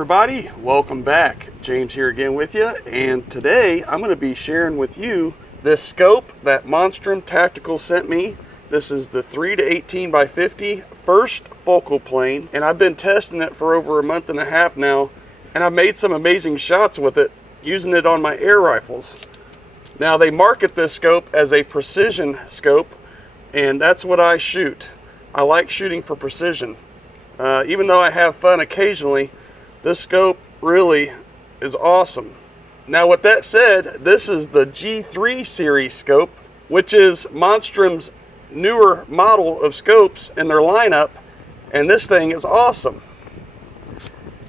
everybody, welcome back. James here again with you, and today I'm going to be sharing with you this scope that MONSTRUM Tactical sent me. This is the 3 to 18 by 50 first focal plane, and I've been testing it for over a month and a half now, and I've made some amazing shots with it using it on my air rifles. Now they market this scope as a precision scope, and that's what I shoot. I like shooting for precision. Even though I have fun occasionally, this scope really is awesome. Now with that said, this is the G3 series scope, which is MONSTRUM's newer model of scopes in their lineup, and this thing is awesome.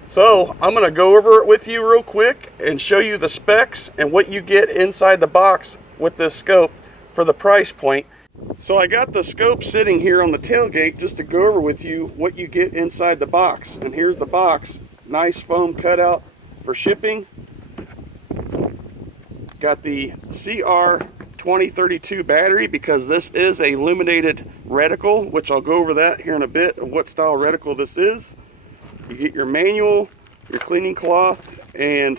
So I'm going to go over it with you real quick and show you the specs and what you get inside the box with this scope for the price point. So I got the scope sitting here on the tailgate just to go over with you what you get inside the box. And here's the box. Nice foam cutout for shipping. Got the CR2032 battery because this is a illuminated reticle, which I'll go over that here in a bit of what style reticle this is. You get your manual, your cleaning cloth, and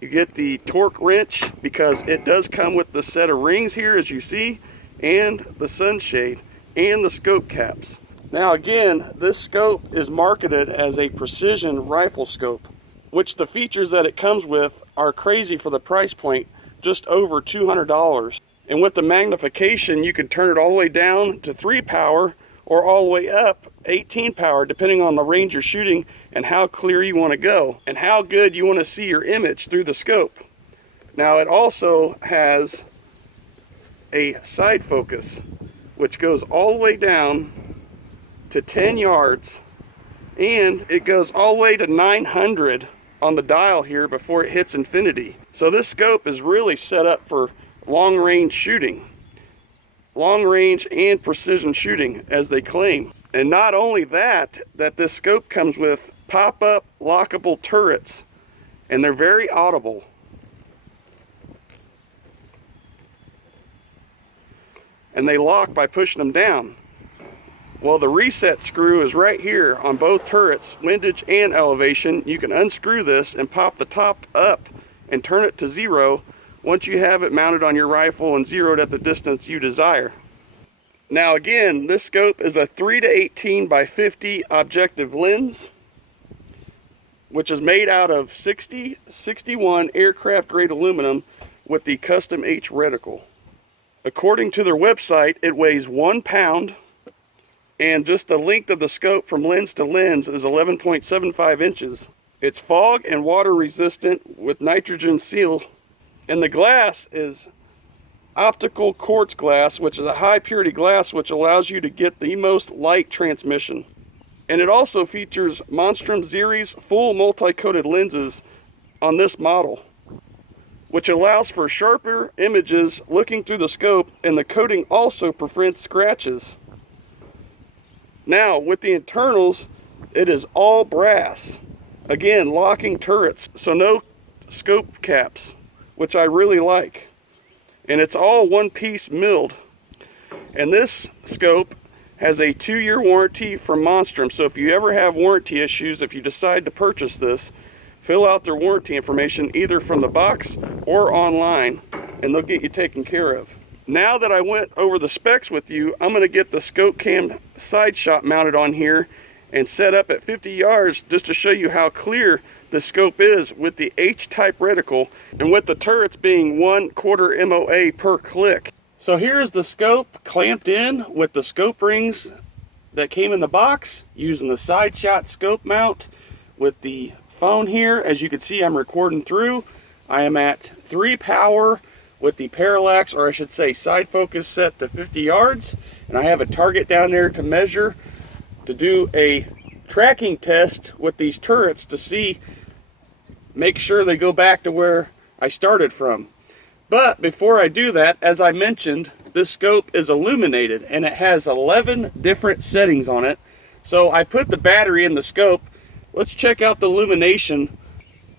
you get the torque wrench because it does come with the set of rings here, as you see, and the sunshade and the scope caps. Now again, this scope is marketed as a precision rifle scope, which the features that it comes with are crazy for the price point, just over $200. And with the magnification, you can turn it all the way down to 3 power or all the way up 18 power, depending on the range you're shooting and how clear you want to go and how good you want to see your image through the scope. Now it also has a side focus, which goes all the way down to 10 yards, and it goes all the way to 900 on the dial here before it hits infinity. So this scope is really set up for long range shooting, long range and precision shooting, as they claim. And not only that this scope comes with pop-up lockable turrets, and they're very audible. And they lock by pushing them down. Well, the reset screw is right here on both turrets, windage and elevation. You can unscrew this and pop the top up and turn it to 0 once you have it mounted on your rifle and zeroed at the distance you desire. Now again, this scope is a 3 to 18 by 50 objective lens, which is made out of 6061 aircraft grade aluminum with the custom H reticle. According to their website, it weighs 1 pound, and just the length of the scope from lens to lens is 11.75 inches. It's fog and water resistant with nitrogen seal, and the glass is optical quartz glass, which is a high purity glass which allows you to get the most light transmission. And it also features MONSTRUM series full multi-coated lenses on this model, which allows for sharper images looking through the scope, and the coating also prevents scratches. Now with the internals, it is all brass, again locking turrets, so no scope caps, which I really like, and it's all one piece milled. And this scope has a 2-year warranty from MONSTRUM, so if you ever have warranty issues, if you decide to purchase this, fill out their warranty information either from the box or online, and they'll get you taken care of. Now that I went over the specs with you, I'm going to get the scope cam side shot mounted on here and set up at 50 yards just to show you how clear the scope is with the H-type reticle, and with the turrets being 1/4 MOA per click. So here's the scope clamped in with the scope rings that came in the box, using the side shot scope mount with the phone here. As you can see, I'm recording through. I am at 3 power with the parallax, or I should say side focus, set to 50 yards, and I have a target down there to measure, to do a tracking test with these turrets to see, make sure they go back to where I started from. But before I do that, as I mentioned, this scope is illuminated and it has 11 different settings on it. So I put the battery in the scope. Let's check out the illumination.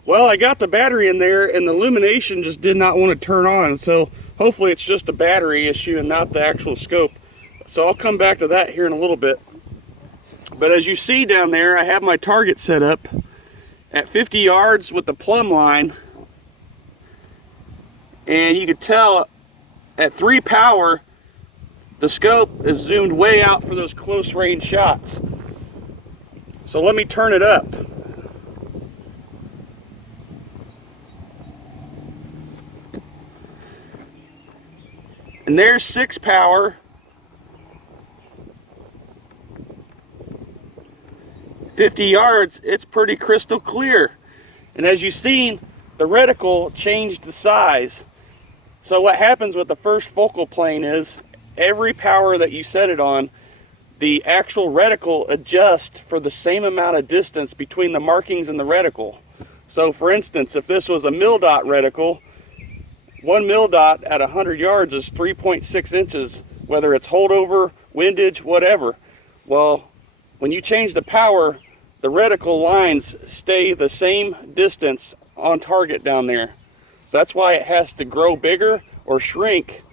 Well, I got the battery in there and the illumination just did not want to turn on. So hopefully it's just a battery issue and not the actual scope. So I'll come back to that here in a little bit. But as you see down there, I have my target set up at 50 yards with the plumb line, and you could tell at 3 power the scope is zoomed way out for those close range shots. So let me turn it up. And there's 6 power. 50 yards, it's pretty crystal clear. And as you've seen, the reticle changed the size. So what happens with the first focal plane is every power that you set it on, the actual reticle adjusts for the same amount of distance between the markings and the reticle. So for instance, if this was a mil dot reticle, 1 mil dot at 100 yards is 3.6 inches, whether it's holdover, windage, whatever. Well, when you change the power, the reticle lines stay the same distance on target down there. So that's why it has to grow bigger or shrink,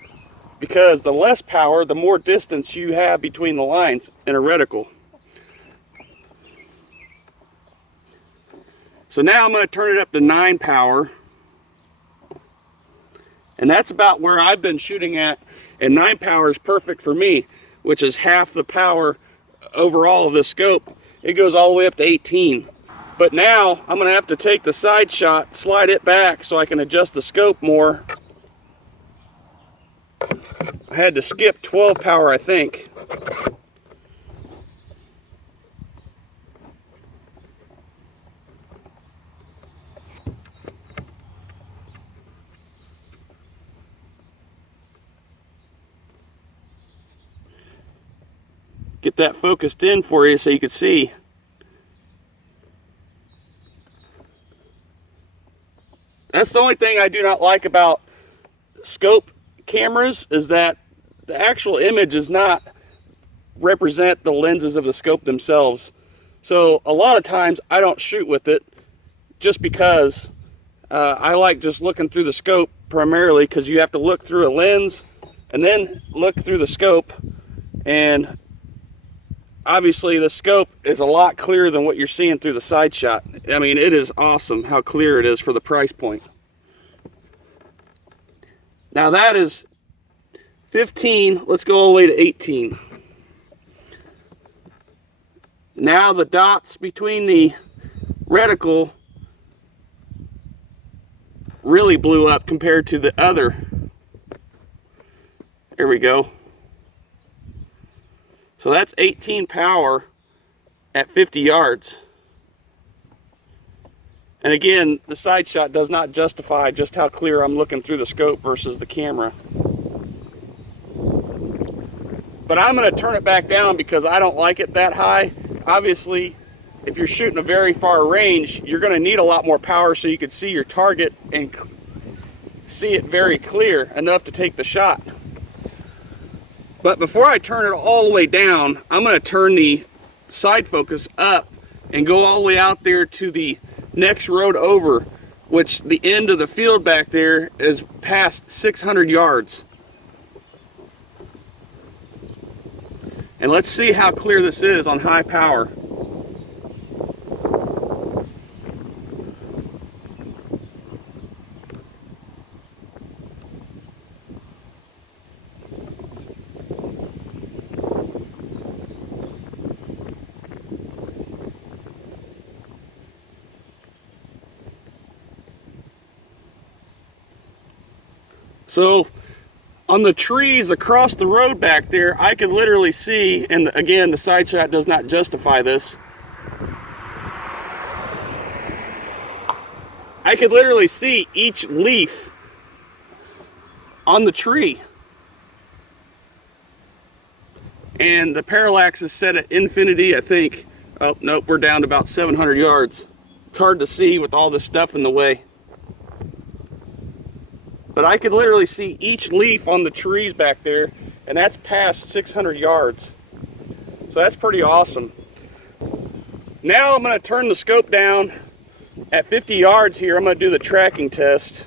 because the less power, the more distance you have between the lines in a reticle. So now I'm going to turn it up to 9 power. And that's about where I've been shooting at. And 9 power is perfect for me, which is half the power overall of the scope. It goes all the way up to 18. But now I'm going to have to take the side shot, slide it back so I can adjust the scope more. I had to skip 12 power, I think. Get that focused in for you so you can see. That's the only thing I do not like about scope cameras, is that the actual image does not represent the lenses of the scope themselves. So a lot of times I don't shoot with it just because I like just looking through the scope primarily, because you have to look through a lens and then look through the scope, and obviously the scope is a lot clearer than what you're seeing through the side shot. I mean, it is awesome how clear it is for the price point. Now that is 15, let's go all the way to 18. Now the dots between the reticle really blew up compared to the other. There we go. So that's 18 power at 50 yards. And again, the side shot does not justify just how clear I'm looking through the scope versus the camera. But I'm going to turn it back down because I don't like it that high. Obviously, if you're shooting a very far range, you're going to need a lot more power so you can see your target and see it very clear enough to take the shot. But before I turn it all the way down, I'm going to turn the side focus up and go all the way out there to the next road over, which the end of the field back there is past 600 yards. And let's see how clear this is on high power. So on the trees across the road back there, I could literally see, and again, the side shot does not justify this, I could literally see each leaf on the tree. And the parallax is set at infinity, I think. Oh, nope, we're down to about 700 yards. It's hard to see with all this stuff in the way. But I could literally see each leaf on the trees back there, and that's past 600 yards. So that's pretty awesome. Now I'm going to turn the scope down at 50 yards here. I'm going to do the tracking test.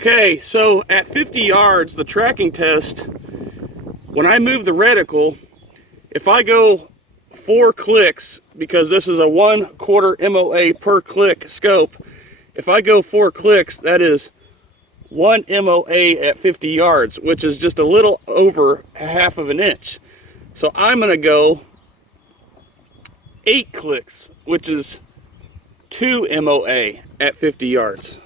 Okay, so at 50 yards, the tracking test, when I move the reticle, if I go 4 clicks, because this is a 1/4 MOA per click scope, if I go 4 clicks, that is 1 MOA at 50 yards, which is just a little over 1/2 of an inch. So I'm going to go 8 clicks, which is 2 MOA at 50 yards.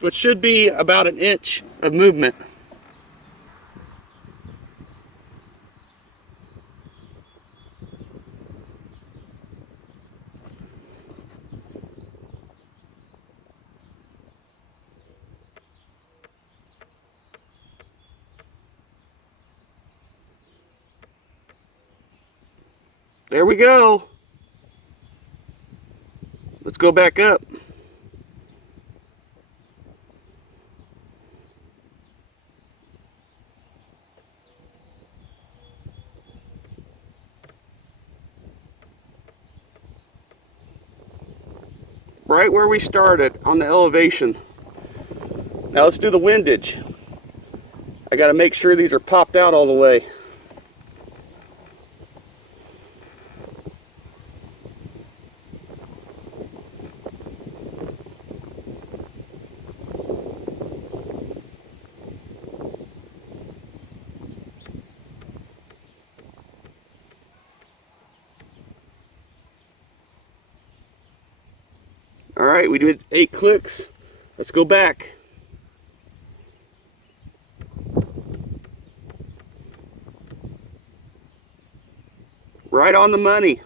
Which should be about 1 inch of movement. There we go. Let's go back up. Right where we started on the elevation. Now let's do the windage. I got to make sure these are popped out all the way. All right, we did 8 clicks. Let's go back. Right on the money.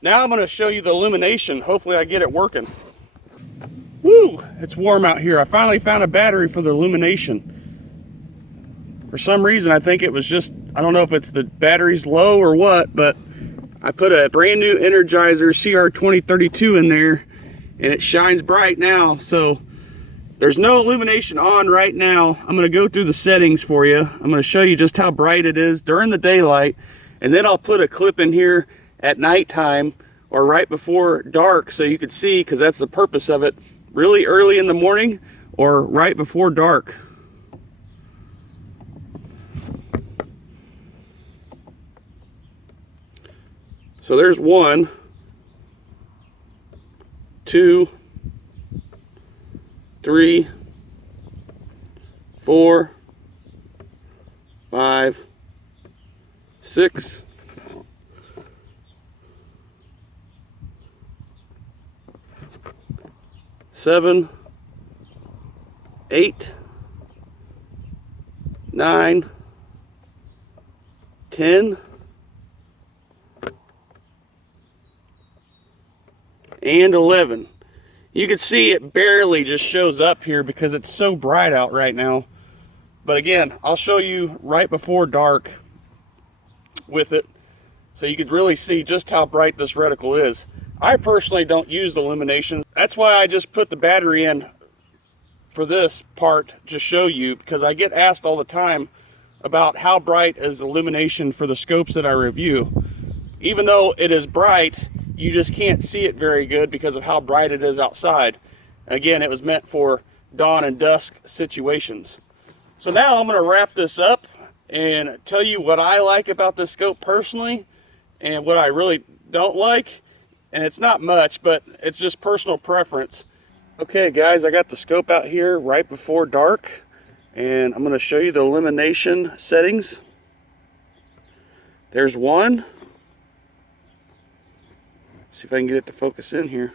Now I'm going to show you the illumination. Hopefully I get it working. Woo! It's warm out here. I finally found a battery for the illumination. For some reason, I think it was just, I don't know if it's the battery's low or what, but I put a brand new Energizer CR2032 in there, and it shines bright now. So there's no illumination on right now. I'm going to go through the settings for you. I'm going to show you just how bright it is during the daylight, and then I'll put a clip in here at nighttime or right before dark so you can see, because that's the purpose of it, really early in the morning or right before dark. So there's 1, 2, 3, 4, 5, 6, 7, 8, 9, 10, and 11. You can see it barely just shows up here because it's so bright out right now. But again, I'll show you right before dark with it so you could really see just how bright this reticle is. I personally don't use the illumination. That's why I just put the battery in for this part to show you, because I get asked all the time about how bright is the illumination for the scopes that I review. Even though it is bright, you just can't see it very good because of how bright it is outside. Again, it was meant for dawn and dusk situations. So now I'm going to wrap this up and tell you what I like about this scope personally and what I really don't like. And it's not much, but it's just personal preference. Okay guys, I got the scope out here right before dark, and I'm going to show you the illumination settings. There's 1. See if I can get it to focus in here.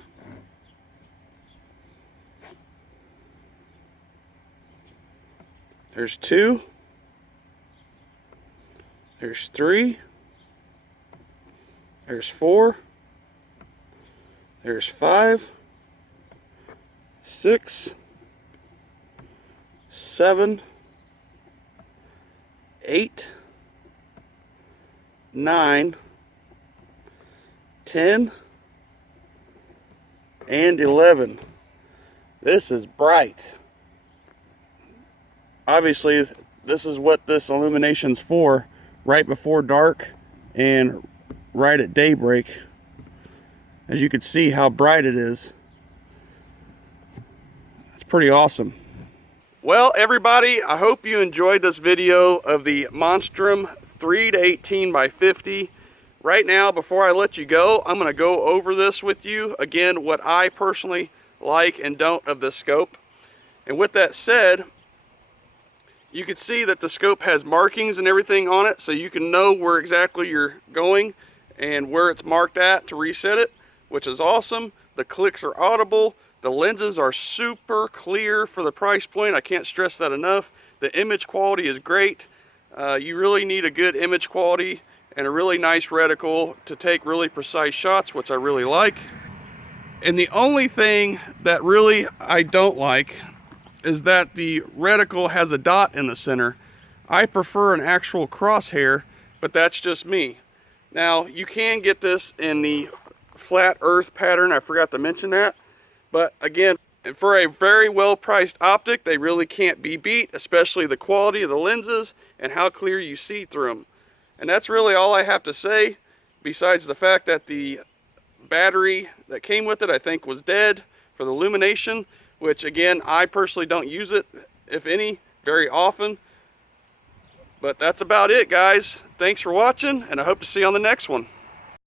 There's 2. There's 3. There's 4. There's 5. 6. 7. 8. 9. 10. And 11. This is bright. Obviously, this is what this illumination's for. right before dark and right at daybreak. As you can see how bright it is. It's pretty awesome. Well, everybody, I hope you enjoyed this video of the MONSTRUM 3 to 18 by 50. Right now, before I let you go, I'm going to go over this with you. Again, what I personally like and don't of this scope. And with that said, you can see that the scope has markings and everything on it, so you can know where exactly you're going and where it's marked at to reset it, which is awesome. The clicks are audible. The lenses are super clear for the price point. I can't stress that enough. The image quality is great. You really need a good image quality and a really nice reticle to take really precise shots, which I really like. And the only thing that really I don't like is that the reticle has a dot in the center. I prefer an actual crosshair, but that's just me. Now, you can get this in the flat earth pattern. I forgot to mention that. But again, for a very well-priced optic, they really can't be beat, especially the quality of the lenses and how clear you see through them. And that's really all I have to say, besides the fact that the battery that came with it, I think, was dead for the Elimination, which again, I personally don't use it, if any, very often. But that's about it, guys. Thanks for watching, and I hope to see you on the next one.